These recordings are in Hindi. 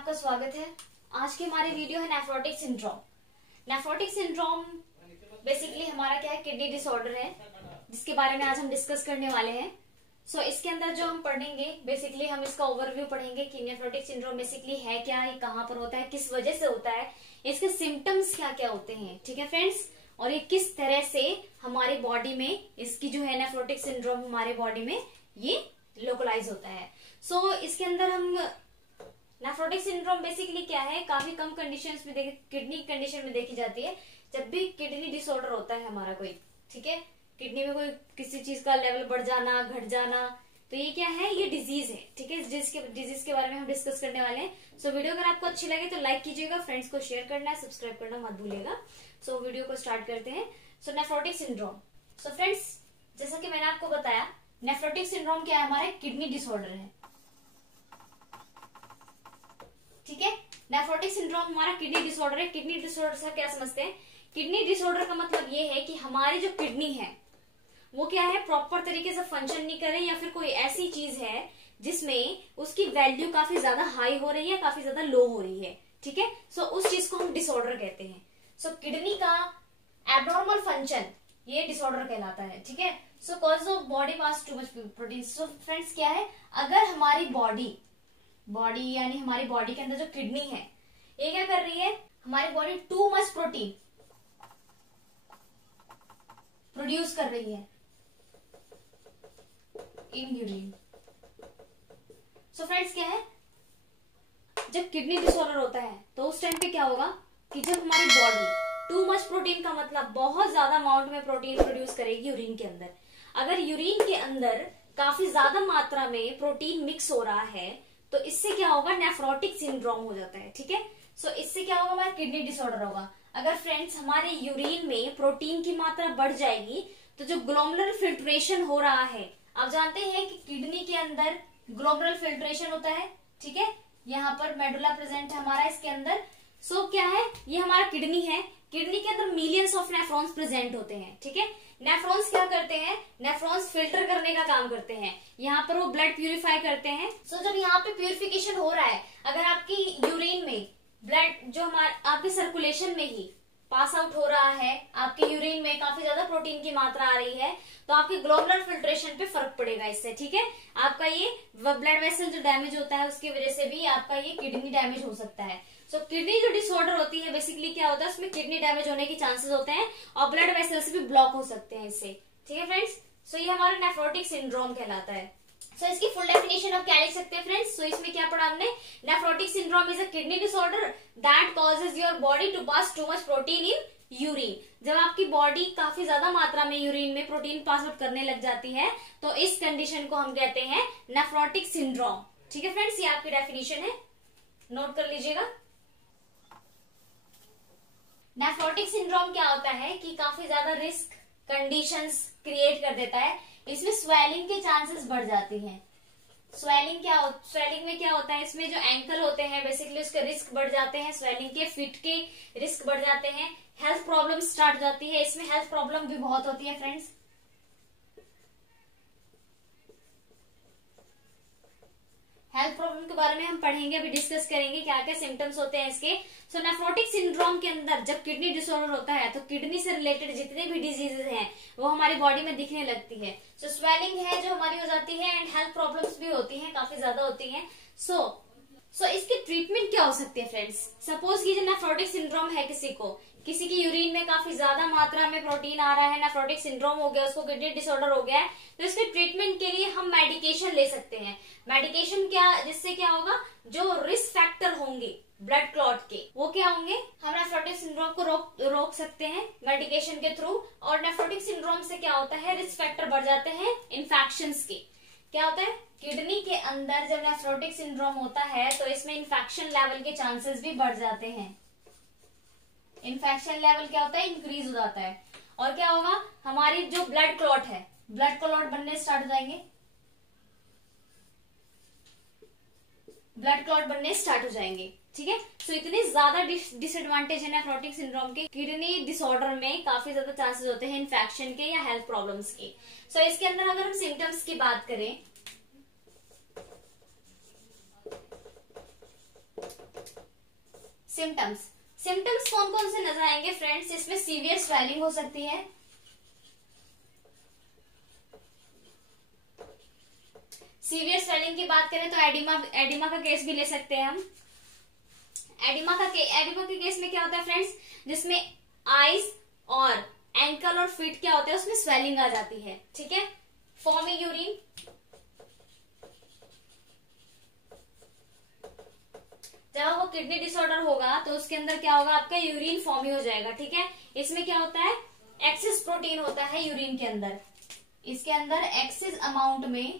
आपका स्वागत है। आज की हमारी वीडियो है nephrotic syndrome. Nephrotic syndrome basically हमारा क्या है, किडनी डिसऑर्डर है, जिसके बारे में आज हम डिस्कस करने वाले हैं। इसके अंदर जो हम पढ़ेंगे, बेसिकली हम इसका ओवरव्यू पढ़ेंगे कि नेफ्रोटिक सिंड्रोम बेसिकली है क्या, ये कहाँ पर होता है, किस वजह से होता है, इसके सिम्टम्स क्या क्या होते हैं, ठीक है फ्रेंड्स, और ये किस तरह से हमारी बॉडी में इसकी जो है नेफ्रोटिक सिंड्रोम हमारे बॉडी में ये लोकलाइज होता है। इसके अंदर हम नेफ्रोटिक सिंड्रोम बेसिकली क्या है, काफी कम कंडीशंस में किडनी कंडीशन में देखी जाती है। जब भी किडनी डिसऑर्डर होता है हमारा कोई, ठीक है, किडनी में कोई किसी चीज का लेवल बढ़ जाना, घट जाना, तो ये क्या है, ये डिजीज है, ठीक है। डिजीज के बारे में हम डिस्कस करने वाले हैं। वीडियो अगर आपको अच्छी लगे तो लाइक कीजिएगा, फ्रेंड्स को शेयर करना है, सब्सक्राइब करना मत भूलिएगा। वीडियो को स्टार्ट करते हैं। नेफ्रोटिक सिंड्रोम, फ्रेंड्स जैसा कि मैंने आपको बताया, नेफ्रोटिक सिंड्रोम क्या है, हमारे किडनी डिसऑर्डर है, ठीक है। नेफ्रोटिक सिंड्रोम हमारा किडनी डिसऑर्डर है। किडनी डिसऑर्डर से क्या समझते हैं, किडनी डिसऑर्डर का मतलब ये है कि हमारी जो किडनी है वो क्या है, प्रॉपर तरीके से फंक्शन नहीं कर रही, या फिर कोई ऐसी चीज है जिसमें उसकी वैल्यू काफी ज्यादा हाई हो रही है, काफी ज्यादा लो हो रही है, ठीक है। उस चीज को हम डिसऑर्डर कहते हैं। किडनी का एबनॉर्मल फंक्शन ये डिसऑर्डर कहलाता है, ठीक है। Cause of body pass too much protein. Friends क्या है, अगर हमारी बॉडी यानी हमारी बॉडी के अंदर जो किडनी है ये क्या कर रही है, हमारी body to much protein produce कर रही है इन यूरिन। फ्रेंड्स क्या है, जब किडनी डिसऑर्डर होता है तो उस टाइम पे क्या होगा कि जब हमारी बॉडी टू मच प्रोटीन का मतलब बहुत ज्यादा अमाउंट में प्रोटीन प्रोड्यूस करेगी यूरिन के अंदर। अगर यूरिन के अंदर काफी ज्यादा मात्रा में प्रोटीन मिक्स हो रहा है तो इससे क्या होगा, नेफ्रोटिक सिंड्रोम हो जाता है, ठीक है। इससे क्या होगा, हमारा किडनी डिसऑर्डर होगा। अगर फ्रेंड्स हमारे यूरिन में प्रोटीन की मात्रा बढ़ जाएगी तो जो ग्लोमेरुलर फिल्ट्रेशन हो रहा है, आप जानते हैं कि किडनी के अंदर ग्लोमेरुलर फिल्ट्रेशन होता है, ठीक है। यहाँ पर मेडुला प्रेजेंट है हमारा इसके अंदर। क्या है, ये हमारा किडनी है, किडनी के अंदर मिलियंस ऑफ नेफ्रॉन्स प्रेजेंट होते हैं, ठीक है। नेफ्रॉन्स क्या करते हैं, नेफ्रॉन्स फिल्टर करने का काम करते हैं, यहाँ पर वो ब्लड प्यूरिफाई करते हैं। जब यहाँ पे प्यूरिफिकेशन हो रहा है, अगर आपकी यूरिन में ब्लड जो हमारे आपके सर्कुलेशन में ही पास आउट हो रहा है, आपके यूरिन में काफी ज्यादा प्रोटीन की मात्रा आ रही है, तो आपके ग्लोमेरुलर फिल्ट्रेशन पे फर्क पड़ेगा इससे, ठीक है। आपका ये ब्लड वेसल जो डैमेज होता है उसकी वजह से भी आपका ये किडनी डैमेज हो सकता है। किडनी जो डिसऑर्डर होती है बेसिकली क्या होता है, उसमें किडनी डैमेज होने के चांसेस होते हैं और ब्लड वेसल्स भी ब्लॉक हो सकते हैं इससे, ठीक है फ्रेंड्स। ये हमारा नेफ्रोटिक सिंड्रोम कहलाता है। इसकी फुल डेफिनेशन आप क्या लिख सकते हैं फ्रेंड्स। इसमें क्या पढ़ा हमने, nephrotic syndrome is a kidney disorder that causes your body to pass too much protein in urine. जब आपकी बॉडी काफी ज्यादा मात्रा में यूरिन में प्रोटीन पास आउट करने लग जाती है तो इस कंडीशन को हम कहते हैं नेफ्रोटिक सिंड्रोम, ठीक है फ्रेंड्स। ये आपकी डेफिनेशन है, नोट कर लीजिएगा। नेफ्रोटिक सिंड्रोम क्या होता है कि काफी ज्यादा रिस्क कंडीशंस क्रिएट कर देता है। इसमें स्वेलिंग के चांसेस बढ़ जाती हैं। स्वेलिंग में क्या होता है, इसमें जो एंकल होते हैं बेसिकली उसके रिस्क बढ़ जाते हैं, स्वेलिंग के, फिट के रिस्क बढ़ जाते हैं, हेल्थ प्रॉब्लम स्टार्ट हो जाती है। इसमें हेल्थ प्रॉब्लम भी बहुत होती है फ्रेंड्स। हेल्थ प्रॉब्लम के बारे में हम पढ़ेंगे, अभी डिस्कस करेंगे क्या क्या सिम्टम्स होते हैं इसके। नेफ्रोटिक सिंड्रोम के अंदर जब किडनी डिसऑर्डर होता है तो किडनी से रिलेटेड जितने भी डिजीजेस हैं वो हमारी बॉडी में दिखने लगती है। स्वेलिंग है जो हमारी हो जाती है एंड हेल्थ प्रॉब्लम्स भी होती हैं, काफी ज्यादा होती हैं। इसकी ट्रीटमेंट क्या हो सकती है फ्रेंड्स। सपोज कीजिए नेफ्रोटिक सिंड्रोम है किसी की यूरिन में काफी ज्यादा मात्रा में प्रोटीन आ रहा है, नेफ्रोटिक सिंड्रोम हो गया, उसको किडनी डिसऑर्डर हो गया है, तो इसके ट्रीटमेंट के लिए हम मेडिकेशन ले सकते हैं। मेडिकेशन जिससे क्या होगा, जो रिस्क फैक्टर होंगे ब्लड क्लॉट के वो क्या होंगे, हम नेफ्रोटिक सिंड्रोम को रोक सकते हैं मेडिकेशन के थ्रू। और नेफ्रोटिक सिंड्रोम से क्या होता है, रिस्क फैक्टर बढ़ जाते हैं इन्फेक्शंस के। क्या होता है, किडनी के अंदर जब नेफ्रोटिक सिंड्रोम होता है तो इसमें इन्फेक्शन लेवल के चांसेस भी बढ़ जाते हैं। इन्फेक्शन लेवल क्या होता है, इंक्रीज हो जाता है। और क्या होगा, हमारी जो ब्लड क्लॉट है, ब्लड क्लॉट बनने स्टार्ट हो जाएंगे, ब्लड क्लॉट बनने स्टार्ट हो जाएंगे, ठीक है। इतने ज्यादा डिसएडवांटेज है नेफ्रोटिक सिंड्रोम के। किडनी डिसऑर्डर में काफी ज्यादा चांसेस होते हैं इन्फेक्शन के या हेल्थ प्रॉब्लम्स के। इसके अंदर अगर हम सिम्टम्स की बात करें सिम्टम्स, सिम्टम्स कौन कौन से नजर आएंगे फ्रेंड्स? इसमें सीवियर स्वेलिंग हो सकती है, सीवियर स्वेलिंग की बात करें तो एडिमा का केस भी ले सकते हैं हम। एडिमा के केस में क्या होता है फ्रेंड्स, जिसमें आईज और एंकल और फीट क्या होते हैं उसमें स्वेलिंग आ जाती है, ठीक है। फॉर्मी यूरिन, जब वो किडनी डिसऑर्डर होगा तो उसके अंदर क्या होगा, आपका यूरिन फॉर्मी हो जाएगा, ठीक है। इसमें क्या होता है, एक्सेस प्रोटीन होता है यूरिन के अंदर, इसके अंदर एक्सेस अमाउंट में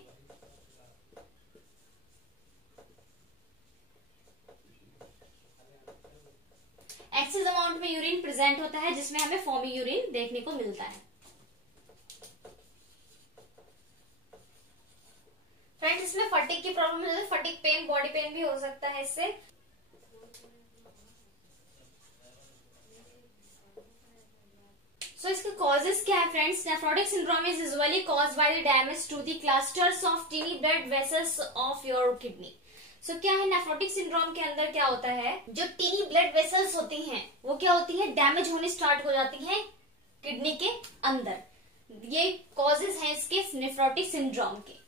यूरिन प्रेजेंट होता है, जिसमें हमें फॉर्मी यूरिन देखने को मिलता है। फ्रेंड्स इसमें फटीग की प्रॉब्लम है, फटीग पेन, बॉडी पेन भी हो सकता है इससे। सो इसके कॉजेस क्या है friends? Nephrotic syndrome is usually caused by the damage to the clusters of tiny blood vessels of your kidney. So क्या है, नेफ्रोटिक सिंड्रोम के अंदर क्या होता है, जो टीनी ब्लड वेसल्स होती हैं वो क्या होती है, डैमेज होने स्टार्ट हो जाती हैं किडनी के अंदर। ये कॉजेज हैं इसके नेफ्रोटिक सिंड्रोम के।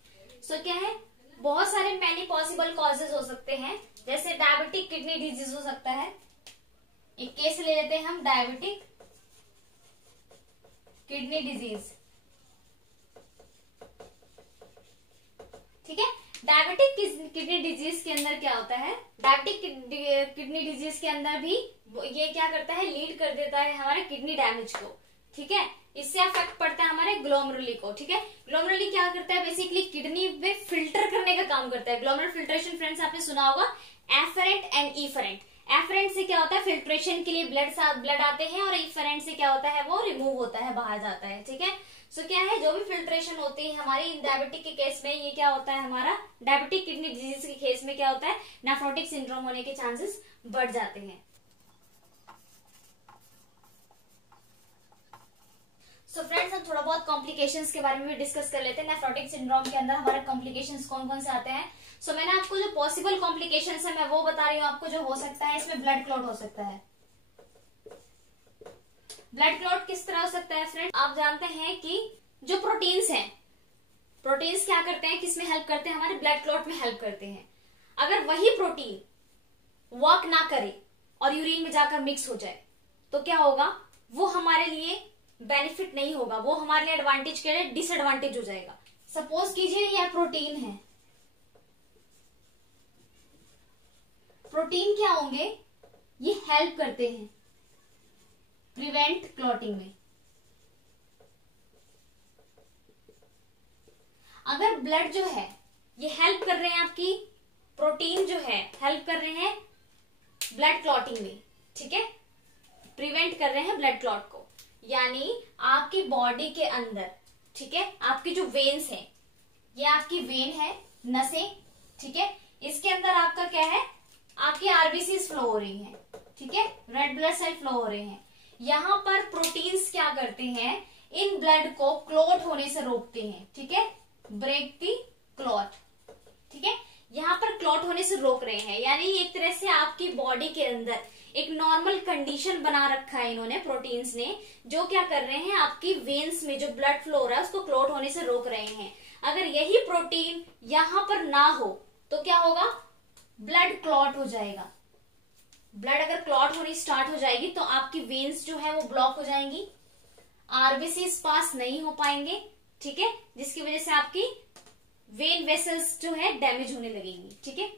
सो क्या है, बहुत सारे मैनी पॉसिबल कॉजेज हो सकते हैं, जैसे डायबिटिक किडनी डिजीज हो सकता है। एक केस ले लेते हैं हम, डायबिटिक किडनी डिजीज, ठीक है। डायबिटिक किडनी डिजीज के अंदर क्या होता है, डायबिटिक किडनी डिजीज के अंदर भी ये क्या करता है, लीड कर देता है हमारे किडनी डैमेज को, ठीक है। इससे अफेक्ट पड़ता है हमारे ग्लोमेरुली को, ठीक है। ग्लोमेरुली क्या करता है, बेसिकली किडनी में फिल्टर करने का काम करता है। ग्लोमेरुलर फिल्ट्रेशन फ्रेंड्स आपने सुना होगा, एफरेंट एंड इफरेंट। एफरेंट से क्या होता है, फिल्ट्रेशन के लिए ब्लड आते हैं, और इफरेंट से क्या होता है, वो रिमूव होता है, बाहर जाता है, ठीक है। सो क्या है, जो भी फिल्ट्रेशन होती है हमारी डायबिटिक के केस में, ये क्या होता है, हमारा डायबिटिक किडनी डिजीज के केस में क्या होता है, नेफ्रोटिक सिंड्रोम होने के चांसेस बढ़ जाते हैं। सो फ्रेंड्स हम थोड़ा बहुत कॉम्प्लिकेशंस के बारे में भी डिस्कस कर लेते हैं। नेफ्रोटिक सिंड्रोम के अंदर हमारे कॉम्प्लिकेशंस कौन कौन से आते हैं। सो मैंने आपको जो पॉसिबल कॉम्प्लिकेशंस है मैं वो बता रही हूँ आपको, जो हो सकता है इसमें ब्लड क्लॉट हो सकता है। ब्लड क्लॉट किस तरह हो सकता है फ्रेंड, आप जानते हैं कि जो प्रोटीन्स हैं, प्रोटीन्स क्या करते हैं, किसमें हेल्प करते हैं, हमारे ब्लड क्लॉट में हेल्प करते हैं। अगर वही प्रोटीन वर्क ना करे और यूरिन में जाकर मिक्स हो जाए तो क्या होगा, वो हमारे लिए बेनिफिट नहीं होगा, वो हमारे लिए एडवांटेज के लिए डिसएडवांटेज हो जाएगा। सपोज कीजिए यह प्रोटीन है, प्रोटीन क्या होंगे, ये हेल्प करते हैं प्रिवेंट क्लॉटिंग में। अगर ब्लड जो है ये हेल्प कर रहे हैं, आपकी प्रोटीन जो है हेल्प कर रहे हैं ब्लड क्लॉटिंग में, ठीक है, प्रिवेंट कर रहे हैं ब्लड क्लॉट को, यानी आपकी बॉडी के अंदर, ठीक है, आपकी जो वेन्स है, ये आपकी वेन है, नसें, ठीक है, इसके अंदर आपका क्या है, आपकी आरबीसीज फ्लो हो रही हैं, ठीक है, रेड ब्लड सेल फ्लो हो रहे हैं। यहां पर प्रोटीन्स क्या करते हैं, इन ब्लड को क्लॉट होने से रोकते हैं, ठीक है, ब्रेक दी क्लॉट, ठीक है, यहां पर क्लॉट होने से रोक रहे हैं, यानी एक तरह से आपकी बॉडी के अंदर एक नॉर्मल कंडीशन बना रखा है इन्होंने, प्रोटीन्स ने, जो क्या कर रहे हैं, आपकी वेन्स में जो ब्लड फ्लो हो रहा है उसको क्लॉट होने से रोक रहे हैं। अगर यही प्रोटीन यहां पर ना हो तो क्या होगा, ब्लड क्लॉट हो जाएगा। ब्लड अगर क्लॉट होनी स्टार्ट हो जाएगी तो आपकी वेन्स जो है वो ब्लॉक हो जाएंगी, आरबीसीज पास नहीं हो पाएंगे, ठीक है, जिसकी वजह से आपकी वेन वेसल्स जो है डैमेज होने लगेंगी, ठीक है।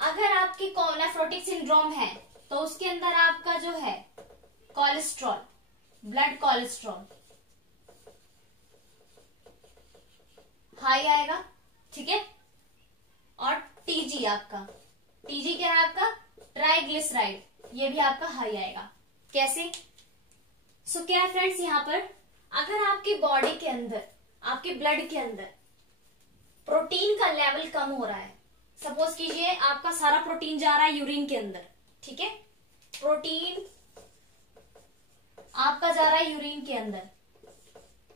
अगर आपकी नेफ्रोटिक सिंड्रोम है तो उसके अंदर आपका जो है कोलेस्ट्रॉल, ब्लड कोलेस्ट्रॉल हाई आएगा, ठीक है, और टीजी आपका, टीजी क्या है आपका, ट्राइग्लिसराइड, ये भी आपका हाई आएगा। कैसे? सो क्या है फ्रेंड्स, यहां पर अगर आपकी बॉडी के अंदर, आपके ब्लड के अंदर प्रोटीन का लेवल कम हो रहा है, सपोज कीजिए आपका सारा प्रोटीन जा रहा है यूरिन के अंदर, ठीक है, प्रोटीन आपका जा रहा है यूरिन के अंदर,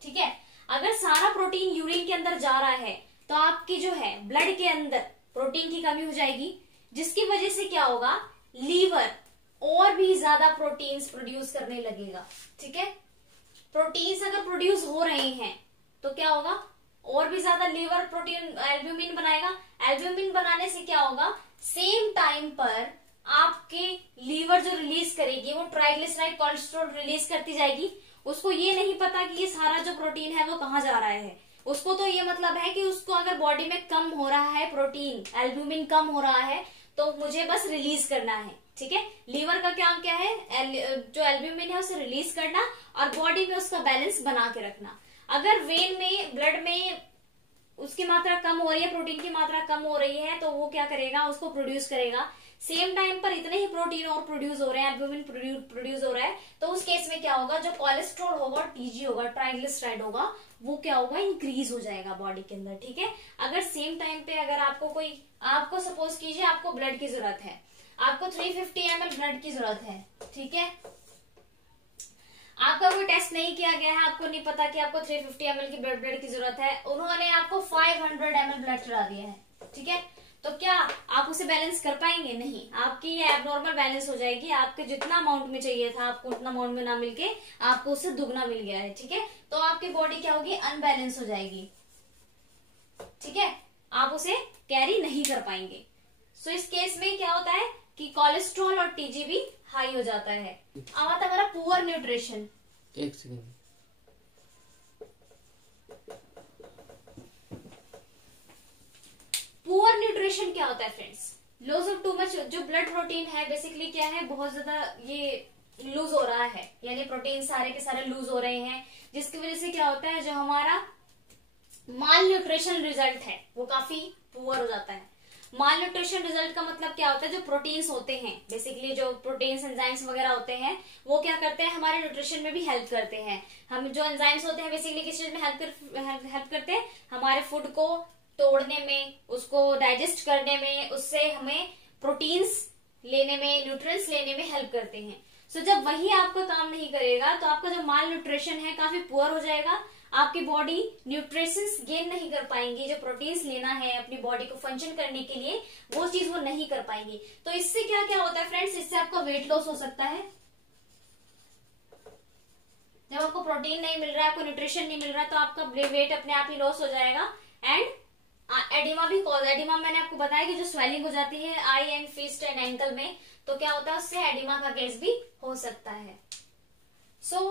ठीक है, अगर सारा प्रोटीन यूरिन के अंदर जा रहा है तो आपकी जो है ब्लड के अंदर प्रोटीन की कमी हो जाएगी, जिसकी वजह से क्या होगा, लीवर और भी ज्यादा प्रोटीन्स प्रोड्यूस करने लगेगा। ठीक है, प्रोटीन्स अगर प्रोड्यूस हो रहे हैं तो क्या होगा, और भी ज्यादा लीवर प्रोटीन एल्ब्यूमिन बनाएगा। एल्ब्यूमिन बनाने से क्या होगा, सेम टाइम पर आपके लीवर जो रिलीज करेगी वो ट्राइग्लिसराइड कोलेस्ट्रॉल रिलीज करती जाएगी। उसको ये नहीं पता कि ये सारा जो प्रोटीन है वो कहाँ जा रहा है, उसको तो ये मतलब है कि उसको अगर बॉडी में कम हो रहा है प्रोटीन, एल्ब्यूमिन कम हो रहा है तो मुझे बस रिलीज करना है। ठीक है, लीवर का काम क्या है, जो एल्ब्यूमिन है उसे रिलीज करना और बॉडी में उसका बैलेंस बना के रखना। अगर वेन में, ब्लड में उसकी मात्रा कम हो रही है, प्रोटीन की मात्रा कम हो रही है, तो वो क्या करेगा, उसको प्रोड्यूस करेगा। सेम टाइम पर इतने ही प्रोटीन और प्रोड्यूस हो रहे हैं, एल्ब्यूमिन प्रोड्यूस हो रहा है, तो उस केस में क्या होगा, जो कोलेस्ट्रॉल होगा, टीजी होगा, ट्राइग्लिसराइड होगा, वो क्या होगा, इंक्रीज हो जाएगा बॉडी के अंदर। ठीक है, अगर सेम टाइम पे अगर आपको सपोज कीजिए आपको ब्लड की जरूरत है, आपको 350 ml ब्लड की जरूरत है। ठीक है, आपका कोई टेस्ट नहीं किया गया है, आपको नहीं पता कि आपको 350 ml की ब्लड की जरूरत है, उन्होंने आपको 500 ml ब्लड चढ़ा दिया है। ठीक है, तो क्या आप उसे बैलेंस कर पाएंगे? नहीं, आपकी ये एबनॉर्मल बैलेंस हो जाएगी। आपके जितना अमाउंट में चाहिए था आपको उतना अमाउंट में ना मिलके आपको उससे दुगना मिल गया है। ठीक है, तो आपकी बॉडी क्या होगी, अनबैलेंस हो जाएगी। ठीक है, आप उसे कैरी नहीं कर पाएंगे। सो इस केस में क्या होता है कि कोलेस्ट्रॉल और टीजी भी हाई हो जाता है। अब आता है हमारा पुअर न्यूट्रिशन। एक सेकंड, पुअर न्यूट्रिशन क्या होता है friends, loss of too much, जो ब्लड प्रोटीन है बेसिकली क्या है, बहुत ज्यादा ये लूज हो रहा है, यानी प्रोटीन सारे के सारे लूज हो रहे हैं, जिसकी वजह से क्या होता है, जो हमारा माल न्यूट्रिशन रिजल्ट है वो काफी पुअर हो जाता है। माल न्यूट्रिशन रिजल्ट का मतलब क्या होता है, जो प्रोटीन्स होते हैं बेसिकली, जो प्रोटीन्स एंजाइम्स वगैरह होते हैं वो क्या करते हैं, हमारे न्यूट्रिशन में भी हेल्प करते हैं। हम जो एंजाइम्स होते हैं बेसिकली किस चीज में हेल्प करते हैं, हमारे फूड को तोड़ने में, उसको डाइजेस्ट करने में, उससे हमें प्रोटीन्स लेने में, न्यूट्रिएंट्स लेने में हेल्प करते हैं। सो जब वही आपका काम नहीं करेगा तो आपका जो माल न्यूट्रिशन है काफी पुअर हो जाएगा, आपकी बॉडी न्यूट्रिशंस गेन नहीं कर पाएंगी, जो प्रोटीन्स लेना है अपनी बॉडी को फंक्शन करने के लिए वो चीज वो नहीं कर पाएंगी। तो इससे क्या क्या होता है फ्रेंड्स, इससे आपका वेट लॉस हो सकता है। जब आपको प्रोटीन नहीं मिल रहा है, आपको न्यूट्रिशन नहीं मिल रहा, तो आपका वेट अपने आप ही लॉस हो जाएगा। एंड एडिमा भी कॉज, एडिमा मैंने आपको बताया कि जो स्वेलिंग हो जाती है आई एंड फिस्ट एंड एंकल में, तो क्या होता है उससे एडिमा का केस भी हो सकता है। सो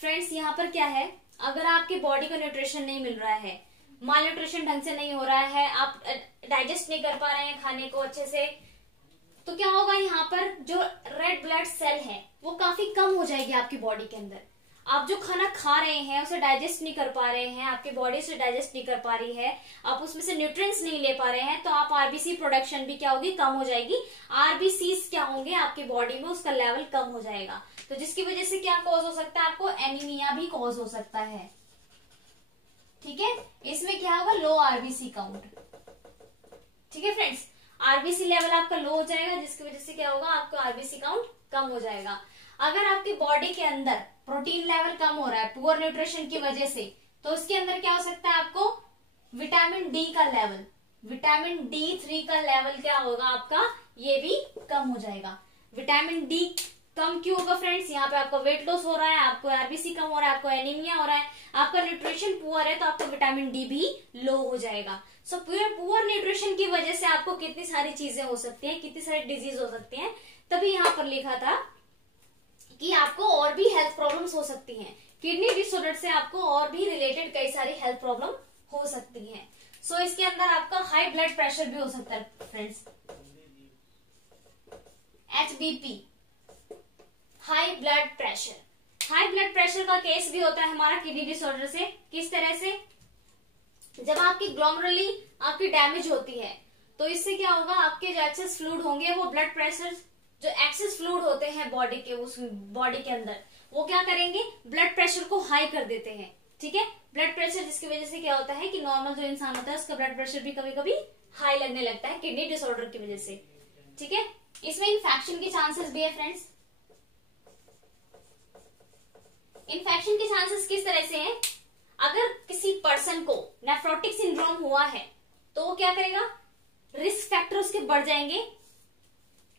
फ्रेंड्स यहाँ पर क्या है, अगर आपकी बॉडी को न्यूट्रिशन नहीं मिल रहा है, माल न्यूट्रिशन ढंग से नहीं हो रहा है, आप डाइजेस्ट नहीं कर पा रहे हैं खाने को अच्छे से, तो क्या होगा, यहाँ पर जो रेड ब्लड सेल है वो काफी कम हो जाएगी आपकी बॉडी के अंदर। आप जो खाना खा रहे हैं उसे डाइजेस्ट नहीं कर पा रहे हैं, आपकी बॉडी से डाइजेस्ट नहीं कर पा रही है, आप उसमें से न्यूट्रिएंट्स नहीं ले पा रहे हैं, तो आप आरबीसी प्रोडक्शन भी क्या होगी, कम हो जाएगी। आरबीसीज क्या होंगे आपकी बॉडी में, उसका लेवल कम हो जाएगा, तो जिसकी वजह से क्या कॉज हो सकता है, आपको एनीमिया भी कॉज हो सकता है। ठीक है, इसमें क्या होगा, लो आरबीसी काउंट। ठीक है फ्रेंड्स, आरबीसी लेवल आपका लो हो जाएगा, जिसकी वजह से क्या होगा, आपका आरबीसी काउंट कम हो जाएगा। अगर आपकी बॉडी के अंदर प्रोटीन लेवल कम हो रहा है पुअर न्यूट्रिशन की वजह से, तो उसके अंदर क्या हो सकता है, आपको विटामिन डी का लेवल, विटामिन D3 का लेवल क्या होगा आपका, ये भी कम हो जाएगा। विटामिन डी कम क्यों होगा फ्रेंड्स, यहाँ पे आपको वेट लॉस हो रहा है, आपको आरबीसी कम हो रहा है, आपको एनीमिया हो रहा है, आपका न्यूट्रिशन पुअर है, तो आपका विटामिन डी भी लो हो जाएगा। सो पुअर न्यूट्रिशन की वजह से आपको कितनी सारी चीजें हो सकती हैं, कितनी सारी डिजीज हो सकती हैं। तभी यहाँ पर लिखा था कि आपको और भी हेल्थ प्रॉब्लम्स हो सकती हैं, किडनी डिसऑर्डर से आपको और भी रिलेटेड कई सारी हेल्थ प्रॉब्लम हो सकती हैं। सो इसके अंदर आपका हाई ब्लड प्रेशर भी हो सकता है friends, HBP, high blood pressure. High blood pressure का केस भी होता है हमारा किडनी डिसऑर्डर से। किस तरह से, जब आपकी ग्लोमेरुली आपकी डैमेज होती है, तो इससे क्या होगा, आपके जो एक्सेस फ्लूइड होंगे वो ब्लड प्रेशर, जो एक्सेस फ्लूइड होते हैं बॉडी के, उस बॉडी के अंदर वो क्या करेंगे, ब्लड प्रेशर को हाई कर देते हैं। ठीक है, ब्लड प्रेशर, जिसकी वजह से क्या होता है कि नॉर्मल जो इंसान होता है उसका ब्लड प्रेशर भी कभी कभी हाई लगने लगता है किडनी डिसऑर्डर की वजह से। ठीक है, इसमें इन्फेक्शन के चांसेस भी है फ्रेंड्स। इन्फेक्शन के चांसेस किस तरह से हैं, अगर किसी पर्सन को नेफ्रोटिक सिंड्रोम हुआ है तो वो क्या करेगा, रिस्क फैक्टर उसके बढ़ जाएंगे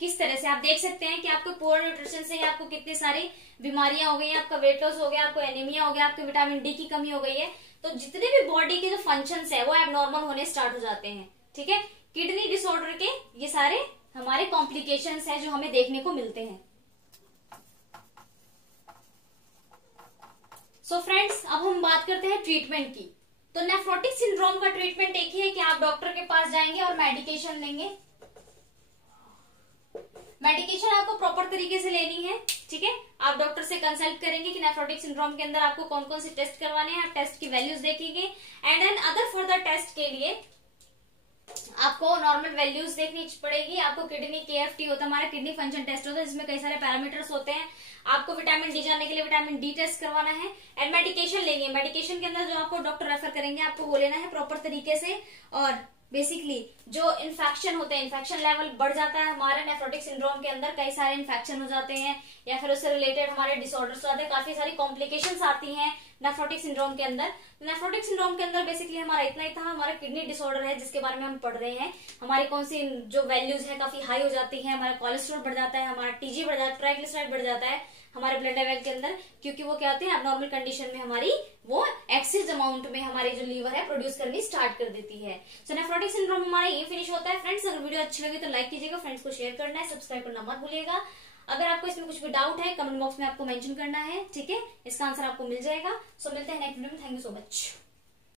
किस तरह से आप देख सकते हैं कि आपको पुअर न्यूट्रिशन से आपको कितनी सारी बीमारियां हो गई, आपका वेट लॉस हो गया, आपको एनीमिया हो गया, आपको विटामिन डी की कमी हो गई है। तो जितने भी बॉडी के जो फंक्शंस है वो एबनॉर्मल होने स्टार्ट हो जाते हैं। ठीक है, किडनी डिसऑर्डर के ये सारे हमारे कॉम्प्लिकेशंस हैं जो हमें देखने को मिलते हैं। सो फ्रेंड्स, अब हम बात करते हैं ट्रीटमेंट की। तो नेफ्रोटिक सिंड्रोम का ट्रीटमेंट एक ही है कि आप डॉक्टर के पास जाएंगे और मेडिकेशन लेंगे। मेडिकेशन आपको प्रॉपर तरीके से लेनी है। ठीक है, आप डॉक्टर से कंसल्ट करेंगे कि नेफ्रोटिक सिंड्रोम के अंदर आपको कौन कौन से टेस्ट करवाने हैं, आप टेस्ट की वैल्यूज देखेंगे and then other further test के लिए आपको नॉर्मल वैल्यूज देखनी पड़ेगी। आपको किडनी KFT होता है, हमारा किडनी फंक्शन टेस्ट होता है, जिसमें कई सारे पैरामीटर्स होते हैं। आपको विटामिन डी जानने के लिए विटामिन डी टेस्ट करवाना है एंड मेडिकेशन लेंगे। मेडिकेशन के अंदर जो आपको डॉक्टर रेफर करेंगे आपको वो लेना है प्रॉपर तरीके से। और बेसिकली जो इन्फेक्शन होते हैं, इन्फेक्शन लेवल बढ़ जाता है हमारे नेफ्रोटिक सिंड्रोम के अंदर, कई सारे इन्फेक्शन हो जाते हैं या फिर उससे रिलेटेड हमारे डिसऑर्डर्स आते हैं, काफी सारी कॉम्प्लिकेशंस आती हैं नेफ्रोटिक सिंड्रोम के अंदर। नेफ्रोटिक सिंड्रोम के अंदर बेसिकली हमारा इतना ही था, हमारा किडनी डिसऑर्डर है जिसके बारे में हम पढ़ रहे हैं। हमारी कौन सी जो वैल्यूज है काफी हाई हो जाती है, हमारा कोलेस्ट्रॉल बढ़ जाता है, हमारा TG बढ़ जाता है, ट्राइग्लिसराइड बढ़ जाता है हमारे ब्लड लेवल के अंदर, क्योंकि वो क्या होते हैं एबनॉर्मल कंडीशन में हमारी वो एक्सेस अमाउंट में हमारी जो लीवर है प्रोड्यूस करनी स्टार्ट कर देती है। सो नेफ्रोटिक सिंड्रोम हमारा ये फिनिश होता है। फ्रेंड्स, अगर वीडियो अच्छी लगी तो लाइक कीजिएगा, फ्रेंड्स को शेयर करना है, सब्सक्राइब करना मत भूलिएगा। अगर आपको इसमें कुछ भी डाउट है कमेंट बॉक्स में आपको मेंशन करना है। ठीक है, इसका आंसर आपको मिल जाएगा। सो मिलते हैं नेक्स्ट वीडियो में। Thank you so much.